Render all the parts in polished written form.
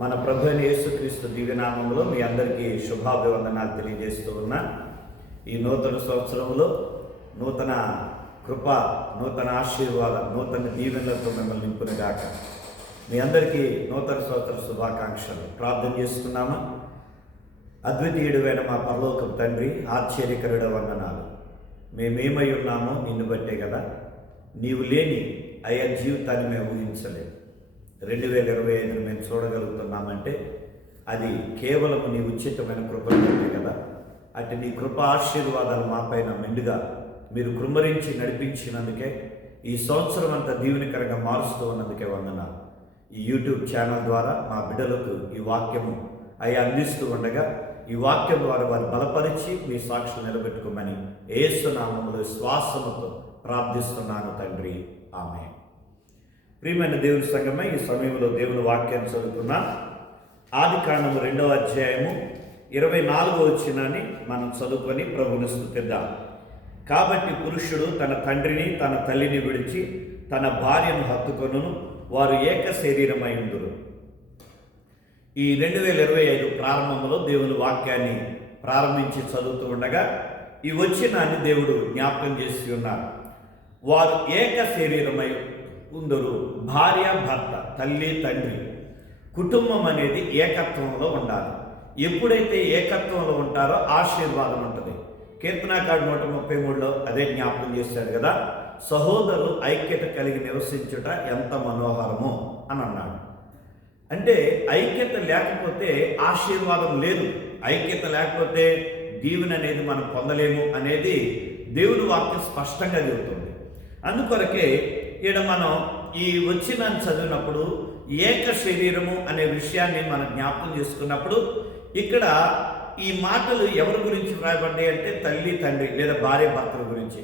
మన ప్రభు అయిన యేసుక్రీస్తు దివ్యనామంలో మీ అందరికీ శుభాభివందనాలు తెలియజేస్తూ ఉన్నా. ఈ నూతన సంవత్సరంలో నూతన కృప, నూతన ఆశీర్వాదం, నూతన దీవెనలతో మిమ్మల్ని నింపునుగాక. మీ అందరికీ నూతన సంవత్సర శుభాకాంక్షలు. ప్రార్థన చేసుకున్నామా? అద్వితీయుడైన మా పరలోకపు తండ్రి, ఆశ్చర్యకరుడ వందనాలు. మేమేమై ఉన్నామో నిన్ను బట్టే కదా. నీవు లేని అయ్యా జీవితాన్ని మేము ఊహించలేము. 2025 మేము చూడగలుగుతున్నామంటే అది కేవలం నీ ఉచితమైన కృపనే కదా. అటు నీ కృప ఆశీర్వాదాలు మాపైన మెండుగా మీరు కృమ్మరించి నడిపించినందుకే, ఈ సంవత్సరం అంతా దీవెనకరంగా మారుస్తూ ఉన్నందుకే వందనాలు. ఈ యూట్యూబ్ ఛానల్ ద్వారా మా బిడ్డలకు ఈ వాక్యము అవి అందిస్తూ ఉండగా, ఈ వాక్యం ద్వారా వారు బలపరిచి మీ సాక్షులు నిలబెట్టుకోమని యేసు నామములో శ్వాసముతో ప్రార్థిస్తున్నాను తండ్రి, ఆమేన్. ప్రియమైన దేవుని సంగమై, ఈ సమయంలో దేవుని వాక్యాన్ని చదువుకున్నా. ఆదికాండము 2వ అధ్యాయము 24వ వచనాన్ని మనం చదువుకొని ప్రభువుని స్తుతిద్దాం. కాబట్టి పురుషుడు తన తండ్రిని తన తల్లిని విడిచి తన భార్యను హత్తుకొనును, వారు ఏక శరీరమై ఉందురు. ఈ 2025 ప్రారంభంలో దేవుని వాక్యాన్ని ప్రారంభించి చదువుతూ ఉండగా ఈ వచనాన్ని దేవుడు జ్ఞాపకం చేసి ఉన్నారు. వారు ఏక శరీరమై ఉందరు. భార్య భర్త, తల్లి తండ్రి, కుటుంబం అనేది ఏకత్వంలో ఉండాలి. ఎప్పుడైతే ఏకత్వంలో ఉంటారో ఆశీర్వాదం ఉంటుంది. కీర్తనాకాండ 133లో అదే జ్ఞాపకం చేశాడు కదా. సహోదరులు ఐక్యత కలిగి నివసించుట ఎంత మనోహరమో అని అన్నాడు. అంటే ఐక్యత లేకపోతే ఆశీర్వాదం లేదు, ఐక్యత లేకపోతే దీవెన అనేది మనం పొందలేము అనేది దేవుని వాక్యం స్పష్టంగా చెబుతుంది. అందుకొరకే ఇక్కడ మనం ఈ వచనాన్ని చదివినప్పుడు ఏక శరీరము అనే విషయాన్ని మనం జ్ఞాపకం చేసుకున్నప్పుడు, ఇక్కడ ఈ మాటలు ఎవరి గురించి వ్రాయబడ్డాయి అంటే తల్లి తండ్రి లేదా భార్య భర్తల గురించి.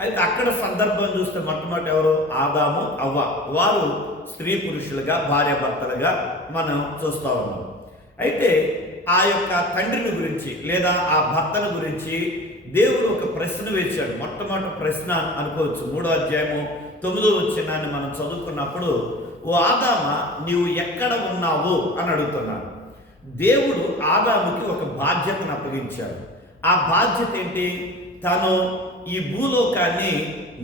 అయితే అక్కడ సందర్భం చూస్తే మొట్టమొదటి ఎవరు? ఆదాము అవ్వ. వారు స్త్రీ పురుషులుగా, భార్య భర్తలుగా మనం చూస్తూ ఉన్నాం. అయితే ఆ యొక్క తండ్రిని గురించి లేదా ఆ భర్తల గురించి దేవుడు ఒక ప్రశ్న వేశాడు. మొట్టమొదటి ప్రశ్న అనుకోవచ్చు. 3వ అధ్యాయము 9వ వచనాన్ని మనం చదువుకున్నప్పుడు, ఓ ఆదామా, నీవు ఎక్కడ ఉన్నావు అని అడుగుతున్నాడు. దేవుడు ఆదాముకి ఒక బాధ్యతను అప్పగించాడు. ఆ బాధ్యత ఏంటి? తను ఈ భూలోకాన్ని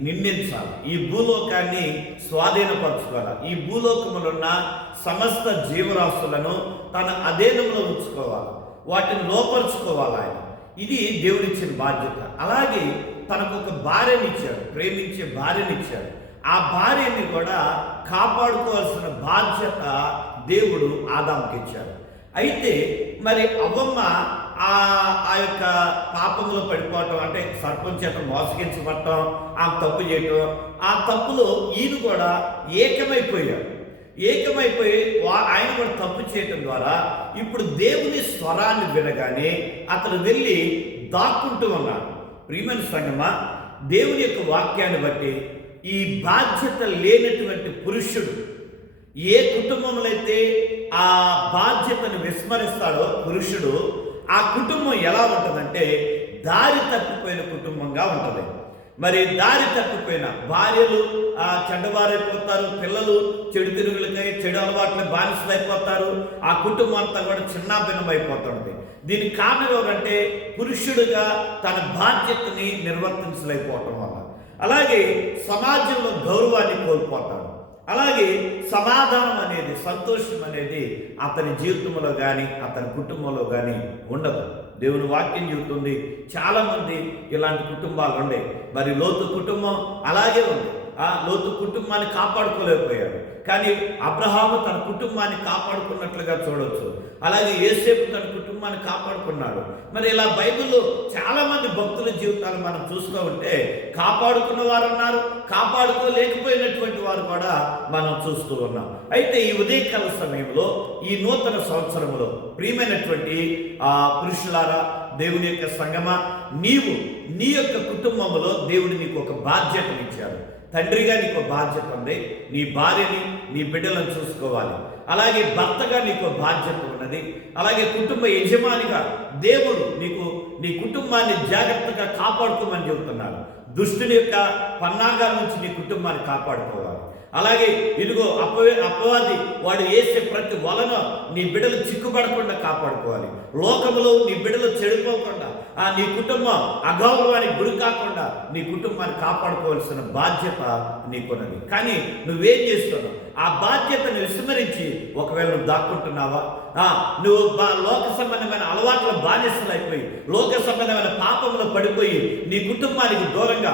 నిర్మించాలి, ఈ భూలోకాన్ని స్వాధీనపరచుకోవాలి, ఈ భూలోకములో ఉన్న సమస్త జీవరాశులను తన అధీనంలో ఉంచుకోవాలి, వాటిని లోపరుచుకోవాలి ఆయన. ఇది దేవుడిచ్చిన బాధ్యత. అలాగే తనకు ఒక భార్యనిచ్చాడు, ప్రేమించే భార్యనిచ్చాడు. ఆ భార్యని కూడా కాపాడుకోవాల్సిన బాధ్యత దేవుడు ఆదాముకి ఇచ్చాడు. అయితే మరి అవ్వమ్మ ఆ యొక్క పాపంలో పడిపోవటం, అంటే సర్పం చేత మోసగించబడటం, ఆ తప్పు చేయటం, ఆ తప్పులో ఈయన కూడా ఏకమైపోయాడు. ఏకమైపోయి ఆయన కూడా తప్పు చేయటం ద్వారా ఇప్పుడు దేవుని స్వరాన్ని వినగానే అతను వెళ్ళి దాక్కుంటూ ఉన్నాడు. ప్రియమైన సంగమా, దేవుని యొక్క వాక్యాన్ని బట్టి ఈ బాధ్యత లేనటువంటి పురుషుడు ఏ కుటుంబంలో అయితే ఆ బాధ్యతను విస్మరిస్తాడో పురుషుడు, ఆ కుటుంబం ఎలా ఉంటుందంటే దారి తప్పిపోయిన కుటుంబంగా ఉంటుంది. మరి దారి తప్పిపోయిన భార్యలు చెడ్డవారైపోతారు, పిల్లలు చెడు తిరుగులకై చెడు అలవాట్ల బానిసలైపోతారు, ఆ కుటుంబం అంతా కూడా చిన్నాభిన్నమైపోతుంది. దీనికి కారణం ఎవరంటే పురుషుడుగా తన బాధ్యతని నిర్వర్తించలేకపోవటం వల్ల. అలాగే సమాజంలో గౌరవాన్ని కోల్పోతాడు. అలాగే సమాధానం అనేది, సంతోషం అనేది అతని జీవితంలో కానీ అతని కుటుంబంలో కానీ ఉండదు. దేవుని వాక్యం చెబుతుంది, చాలామంది ఇలాంటి కుటుంబాలు ఉండే. మరి లోతు కుటుంబం అలాగే ఉంది. ఆ లోతు కుటుంబాన్ని కాపాడుకోలేకపోయాడు, కానీ అబ్రహాము తన కుటుంబాన్ని కాపాడుకున్నట్లుగా చూడవచ్చు. అలాగే యోసేపు తన కుటుంబాన్ని కాపాడుకున్నాడు. మరి ఇలా బైబిల్లో చాలామంది భక్తుల జీవితాలు మనం చూస్తూ ఉంటే కాపాడుకున్న వారు ఉన్నారు, కాపాడుకోలేకపోయినటువంటి వారు కూడా మనం చూస్తూ ఉన్నాం. అయితే ఈ ఉదయకాల సమయంలో, ఈ నూతన సంవత్సరంలో ప్రియమైనటువంటి పురుషులారా, దేవుని యొక్క సంగమా, నీవు నీ యొక్క కుటుంబంలో దేవుడు నీకు ఒక బాధ్యతనిచ్చాడు. తండ్రిగా నీకు బాధ్యత ఉంది. నీ భార్యని, నీ బిడ్డలను చూసుకోవాలి. అలాగే భర్తగా నీకు బాధ్యత ఉన్నది. అలాగే కుటుంబ యజమానిగా దేవుడు నీకు నీ కుటుంబాన్ని జాగ్రత్తగా కాపాడుకోమని చెబుతున్నాడు. దుష్టుని యొక్క పన్నాగాల నుంచి నీ కుటుంబాన్ని కాపాడుకోవాలి. అలాగే ఇదిగో అపవాది వాడు వేసే ప్రతి వలన నీ బిడ్డలు చిక్కుపడకుండా కాపాడుకోవాలి. లోకములో నీ బిడ్డలు చెడిపోకుండా, నీ కుటుంబం అగౌరవానికి గురి కాకుండా నీ కుటుంబాన్ని కాపాడుకోవాల్సిన బాధ్యత నీకున్నది. కానీ నువ్వేం చేస్తున్నావు? ఆ బాధ్యతను విస్మరించి ఒకవేళ నువ్వు దాక్కుంటున్నావా? నువ్వు లోక సంబంధమైన అలవాట్ల బానిసలైపోయి, లోక సంబంధమైన పాపంలో పడిపోయి నీ కుటుంబానికి దూరంగా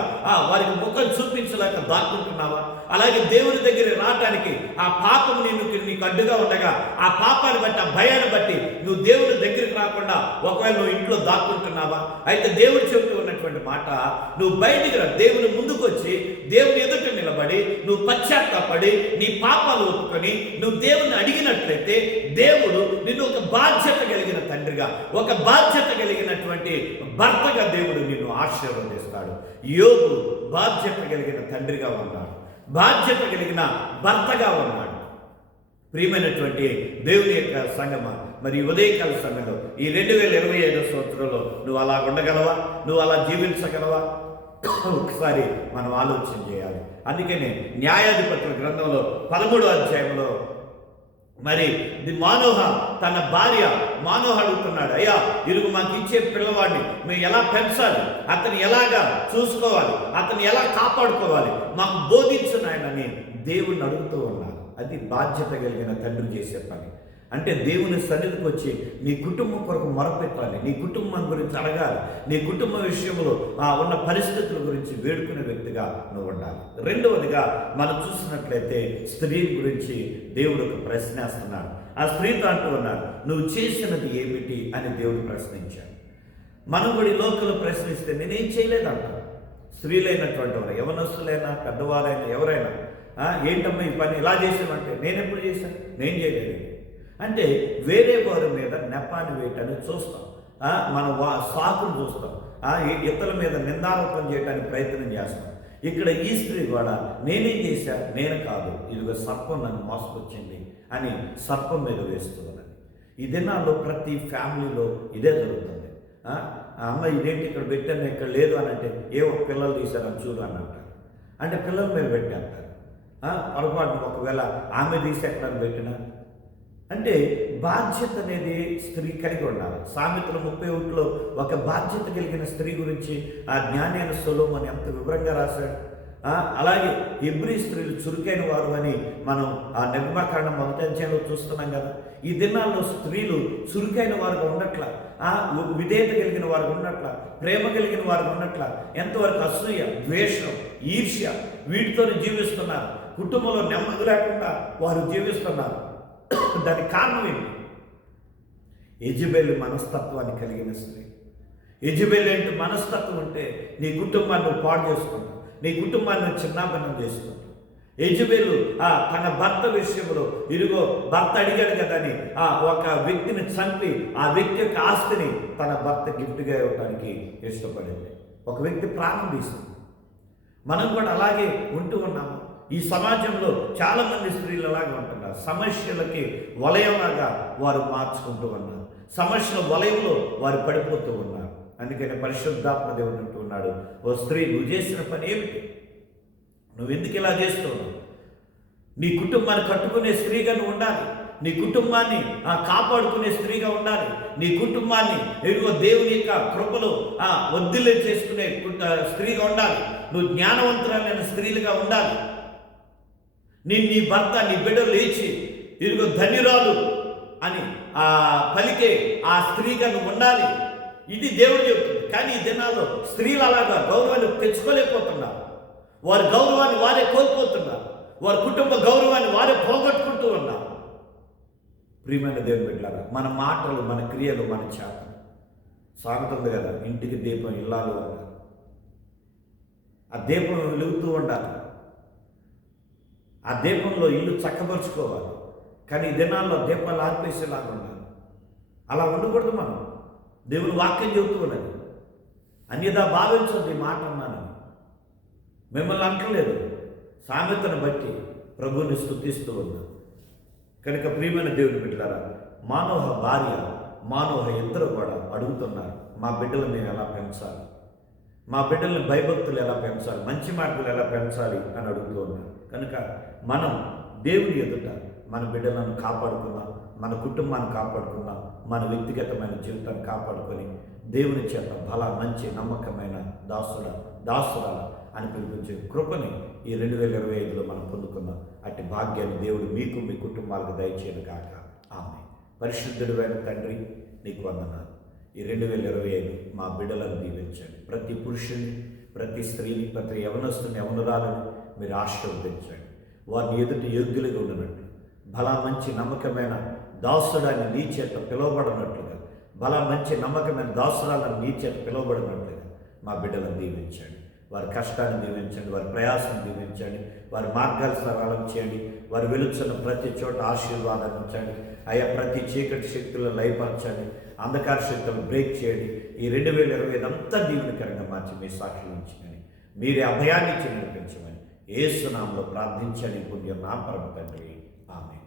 వారికి ముఖం చూపించలేక దాక్కుంటున్నావా? అలాగే దేవుని దగ్గర రావటానికి ఆ పాపం నీకు అడ్డుగా ఉండగా, ఆ పాపాన్ని బట్టి, ఆ భయాన్ని బట్టి నువ్వు దేవుని దగ్గరికి రాకుండా ఒకవేళ నువ్వు ఇంట్లో దాక్కుంటున్నావా? అయితే దేవుడు చెబుతూ ఉన్నటువంటి మాట, నువ్వు బయటికి రా, దేవుని ముందుకు వచ్చి దేవుని ఎదుట నిలబడి నువ్వు పశ్చాత్తాపడి నీ పాపాలు ఒప్పుకొని నువ్వు దేవుని అడిగినట్లయితే దేవుడు నిన్ను ఒక బాధ్యత కలిగిన తండ్రిగా, ఒక బాధ్యత కలిగినటువంటి భర్తగా దేవుడు నిన్ను ఆశీర్వదిస్తాడు. యోబు బాధ్యత కలిగిన తండ్రిగా ఉన్నాడు, బాధ్యత కలిగిన భర్తగా ఉన్నాడు. ప్రియమైనటువంటి దేవుని యొక్క సంగమ, మరి ఉదయకాల సమయంలో ఈ 2025 సంవత్సరంలో నువ్వు అలా ఉండగలవా? నువ్వు అలా జీవించగలవా? ఒకసారి మనం ఆలోచన చేయాలి. అందుకనే న్యాయాధిపతుల గ్రంథంలో 13వ అధ్యాయంలో మరి మానోహ తన భార్య మానోహ అడుగుతున్నాడు, అయ్యా ఇరుగు మాకు ఇచ్చే పిల్లవాడిని మేము ఎలా పెంచాలి, అతను ఎలాగా చూసుకోవాలి, అతను ఎలా కాపాడుకోవాలి, మాకు బోధించు నాయనని దేవుణ్ణి అడుగుతూ ఉన్నారు. అది బాధ్యత కలిగిన తండ్రి చేసే పని. అంటే దేవుని సన్నిధికి వచ్చి నీ కుటుంబం కొరకు మొరపెట్టాలి, నీ కుటుంబం గురించి అడగాలి, నీ కుటుంబ విషయంలో ఉన్న పరిస్థితుల గురించి వేడుకునే వ్యక్తిగా నువ్వు ఉండాలి. రెండవదిగా మనం చూసినట్లయితే స్త్రీ గురించి దేవుడు ఒక ప్రశ్నేస్తున్నాడు. ఆ స్త్రీతో అంటూ ఉన్నాడు, నువ్వు చేసినది ఏమిటి అని దేవుడు ప్రశ్నించాడు. మనం కూడా ఈ లోకంలో ప్రశ్నిస్తే నేనేం చేయలేదంటారు. స్త్రీలైనటువంటి వారు, యవనస్తులైనా పెద్దవారైనా ఎవరైనా, ఏంటమ్మా ఈ పని ఇలా చేసామంటే నేను ఎప్పుడు చేశాను, నేను చేయలేదు అంటే వేరే వారి మీద నెపాన్ని వేయటానికి చూస్తాం, మనం సాకులు చూస్తాం, ఇతరుల మీద నిందారోపణ చేయడానికి ప్రయత్నం చేస్తాం. ఇక్కడ ఈ స్త్రీ కూడా నేనేం చేశా, నేను కాదు, ఇదిగో సర్పం నన్ను మోసుకొచ్చింది అని సర్పం మీద వేస్తూ ఉన్నది. ఈ దినాల్లో ప్రతి ఫ్యామిలీలో ఇదే జరుగుతుంది. అమ్మ ఇదేంటి ఇక్కడ పెట్టాను, ఇక్కడ లేదు అని అంటే ఏవో పిల్లలు తీశారని చూడు అని అంటారు. అంటే పిల్లల మీద పెట్టేస్తారు. పొరపాటున ఒకవేళ ఆమె తీసి ఎక్కడ పెట్టినా అంటే బాధ్యత అనేది స్త్రీ కలిగి ఉండాలి. సామెతల 31లో ఒక బాధ్యత కలిగిన స్త్రీ గురించి ఆ జ్ఞాని అయిన సొలొమోను ఎంత వివరంగా రాశాడు. అలాగే హెబ్రీ స్త్రీలు చురుకైన వారు అని మనం ఆ నిర్మాకాండం 1వ అధ్యాయంలో చూస్తున్నాం కదా. ఈ దినాల్లో స్త్రీలు చురుకైన వారుగా ఉన్నట్ల, విధేయత కలిగిన వారు ఉన్నట్ల, ప్రేమ కలిగిన వారు ఉన్నట్ల, ఎంతవరకు అసూయ, ద్వేషం, ఈర్ష్య వీటితో జీవిస్తున్నారు. కుటుంబంలో నెమ్మది లేకుండా వారు జీవిస్తున్నారు. దానికి కారణం ఏంటి? యెజెబెలు మనస్తత్వాన్ని కలిగిన స్త్రీ. యెజెబెలు ఏంటి మనస్తత్వం అంటే నీ కుటుంబాన్ని పాడు చేసుకుంటావు, నీ కుటుంబాన్ని చిన్నాభిన్నం చేసుకుంటావు. యెజెబెలు తన భర్త విషయంలో ఇదిగో భర్త అడిగాడు కదని ఒక వ్యక్తిని చంపి ఆ వ్యక్తి యొక్క ఆస్తిని తన భర్త గిఫ్ట్గా ఇవ్వడానికి ఇష్టపడింది. ఒక వ్యక్తి ప్రాణం తీసింది. మనం కూడా అలాగే ఉంటూ ఉన్నాము. ఈ సమాజంలో చాలామంది స్త్రీలు అలాగే ఉంటున్నారు. సమస్యలకి వలయంలాగా వారు మార్చుకుంటూ ఉన్నారు. సమస్యల వలయంలో వారు పడిపోతూ ఉన్నారు. అందుకని పరిశుద్ధాత్మ దేవుడు అంటూ ఉన్నాడు, ఓ స్త్రీ నువ్వు చేసిన పని ఏమిటి? నువ్వు ఎందుకు ఇలా చేస్తున్నావు? నీ కుటుంబాన్ని కట్టుకునే స్త్రీగా నువ్వు ఉండాలి. నీ కుటుంబాన్ని కాపాడుకునే స్త్రీగా ఉండాలి. నీ కుటుంబాన్ని ఎరుగో దేవుని యొక్క కృపలో వద్దిల్లే చేసుకునే స్త్రీగా ఉండాలి. నువ్వు జ్ఞానవంతులైన స్త్రీలుగా ఉండాలి. నీ భర్త నీ బిడ్డలు లేచి ఇదిగో ధన్యురాలు అని పలికే ఆ స్త్రీగా నువ్వు ఉండాలి. ఇది దేవుడు చెబుతుంది. కానీ ఈ దినాల్లో స్త్రీలు అలాగా గౌరవాన్ని తెచ్చుకోలేకపోతున్నారు. వారి గౌరవాన్ని వారే కోల్పోతున్నారు. వారి కుటుంబ గౌరవాన్ని వారే పోగొట్టుకుంటూ ఉన్నారు. ప్రియమైన దేవుని బిడ్డలారా, మన మాటలు, మన క్రియలు, మన చేత సాగుతుంది కదా, ఇంటికి దీపం ఇల్లాలు అన్నారు. ఆ దీపం వెలుగుతూ ఉండాలి. ఆ దీపంలో ఇల్లు చక్కపరుచుకోవాలి. కానీ ఈ దినాల్లో దీపాలు ఆర్పేసేలాగా ఉండాలి. అలా ఉండకూడదు. మనం దేవుని వాక్యం చెబుతూ ఉన్నది. అన్యదా భావించొద్దు ఈ మాట అన్నాను. మిమ్మల్ని అంటలేదు, సామెతను బట్టి ప్రభువుని స్తుతిస్తూ ఉన్నాను. కనుక ప్రియమైన దేవుని బిడ్డలారా, మానోహ భార్య, మానోహ ఇద్దరు కూడా అడుగుతున్నారు, మా బిడ్డలు మేము ఎలా పెంచాలి, మా బిడ్డల్ని భయభక్తులు ఎలా పెంచాలి, మంచి మార్పులు ఎలా పెంచాలి అని అడుగుతూ ఉన్నారు. కనుక మనం దేవుని ఎదుట మన బిడ్డలను కాపాడుకుందాం, మన కుటుంబాన్ని కాపాడుకుందాం, మన వ్యక్తిగతమైన జీవితాన్ని కాపాడుకొని దేవుని చేత మంచి నమ్మకమైన దాసుడ అని పిలిపించే కృపని ఈ 2025లో మనం పొందుకుందాం. అట్టి భాగ్యాన్ని దేవుడు మీకు మీ కుటుంబాలకు దయచేయను కాక. ఆమేన్. పరిశుద్ధుడైన తండ్రి, నీకు వందనాలు. ఈ 2025 మా బిడ్డలను దీవించండి. ప్రతి పురుషుని, ప్రతి స్త్రీని, ప్రతి యవనస్తుని, యవనురాలను మీరు ఆశీర్వదించండి. వారిని ఎదుటి యోగ్యులుగా ఉండినట్టు మంచి నమ్మకమైన దాసుడాన్ని నీ చేత పిలువబడినట్లుగా, మంచి నమ్మకమైన దాసురాలను నీ చేత పిలువబడినట్లుగా మా బిడ్డలను దీవించండి. వారి కష్టాన్ని దీవించండి, వారి ప్రయాసాన్ని దీవించండి, వారి మార్గాలు సరళం చేయండి. వారు వెలుచున్న ప్రతి చోట ఆశీర్వాదాన్ని ఉంచండి. అయ్యా, ప్రతి చీకటి శక్తులను లయపరచండి, అంధకార శక్తులను బ్రేక్ చేయండి. ఈ 2025 అంతా దీవెనకరంగా మార్చి మీ సాక్షులు ఉంచమని, మీరే అభయాన్ని ఇచ్చి నడిపించమని యేసు నామములో ప్రార్థించండి. పుణ్యం నా పరమ తండ్రి. ఆమేన్.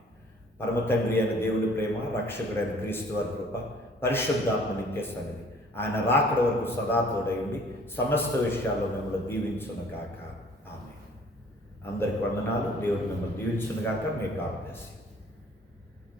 పరమ తండ్రి అయిన దేవుని ప్రేమ, రక్షకుడైన క్రీస్తు వారి కృప, పరిశుద్ధాత్మ నిత్య సన్నిధి ఆయన రాకడ వరకు సదా తోడై ఉండి సమస్త విషయాల్లో మిమ్మల్ని దీవించును గాక. ఆమేన్. అందరికి వందనాలు. దేవుడు మిమ్మల్ని దీవించును గాక. May God bless you.